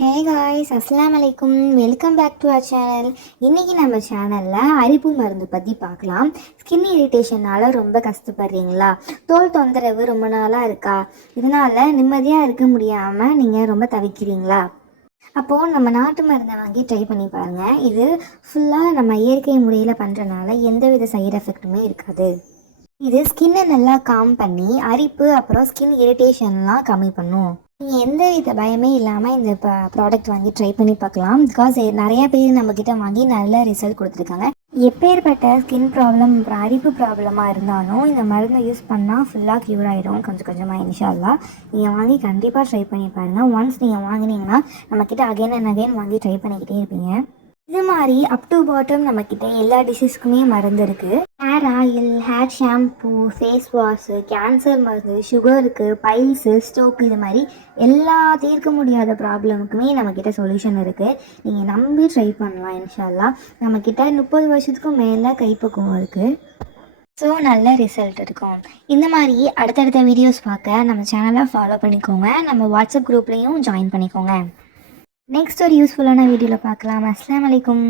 ஹே guys, அஸ்ஸலாமு அலைக்கும். Welcome back to our channel. இன்றைக்கி நம்ம சேனலில் அரிப்பு மருந்து பற்றி பார்க்கலாம். ஸ்கின் இரிட்டேஷனால் ரொம்ப கஷ்டப்படுறீங்களா? தோல் தொந்தரவு ரொம்ப நாளாக இருக்கா? இதனால் நிம்மதியாக இருக்க முடியாமல் நீங்கள் ரொம்ப தவிக்கிறீங்களா? அப்போது நம்ம நாட்டு மருந்தை வாங்கி ட்ரை பண்ணி பாருங்கள். இது ஃபுல்லாக நம்ம இயற்கை முறையில் பண்ணுறனால எந்தவித சைடு எஃபெக்ட்டுமே இருக்காது. இது ஸ்கின்னை நல்லா காம் பண்ணி அரிப்பு அப்புறம் ஸ்கின் இரிட்டேஷன்லாம் கம்மி பண்ணும். நீங்கள் எந்த வித பயமே இல்லாமல் இந்த ப்ராடக்ட் வாங்கி ட்ரை பண்ணி பார்க்கலாம். பிகாஸ் நிறைய பேர் நம்மக்கிட்ட வாங்கி நல்ல ரிசல்ட் கொடுத்துருக்காங்க. எப்பேற்பட்ட ஸ்கின் ப்ராப்ளம் அப்புறம் அரிப்பு ப்ராப்ளமாக இருந்தாலும் இந்த மருந்தை யூஸ் பண்ணால் ஃபுல்லாக க்யூர் ஆகிடும் கொஞ்சம் கொஞ்சமாக. இன்ஷா அல்லாஹ் நீங்கள் வாங்கி கண்டிப்பாக ட்ரை பண்ணி பாருங்கள். ஒன்ஸ் நீங்கள் வாங்கினீங்கன்னா நம்மக்கிட்ட அகைன் அண்ட் அகைன் வாங்கி ட்ரை பண்ணிக்கிட்டே இருப்பீங்க. இது மாதிரி அப் டு பாட்டம் நம்மக்கிட்ட எல்லா டிசீஸ்க்குமே மருந்து இருக்குது. Hair oil, hair shampoo, face wash, cancer மருந்து, சுகருக்கு, பைல்ஸு, ஸ்ட்ரோக், இது மாதிரி எல்லா தீர்க்க முடியாத ப்ராப்ளமுக்குமே நம்மக்கிட்ட சொல்யூஷன் இருக்குது. நீங்கள் நம்பி ட்ரை பண்ணலாம். இன்ஷா அல்லாஹ் நம்மக்கிட்ட 30 வருஷத்துக்கும் மேலே கைப்பக்குவம் இருக்குது. ஸோ நல்ல ரிசல்ட் இருக்கும். இந்த மாதிரி அடுத்தடுத்த வீடியோஸ் பார்க்க நம்ம சேனலை ஃபாலோ பண்ணிக்கோங்க. நம்ம வாட்ஸ்அப் குரூப்லேயும் ஜாயின் பண்ணிக்கோங்க. நெக்ஸ்ட் ஒரு யூஸ்ஃபுல்லான வீடியோவில் பார்க்கலாம். அஸ்ஸலாமு அலைக்கும்.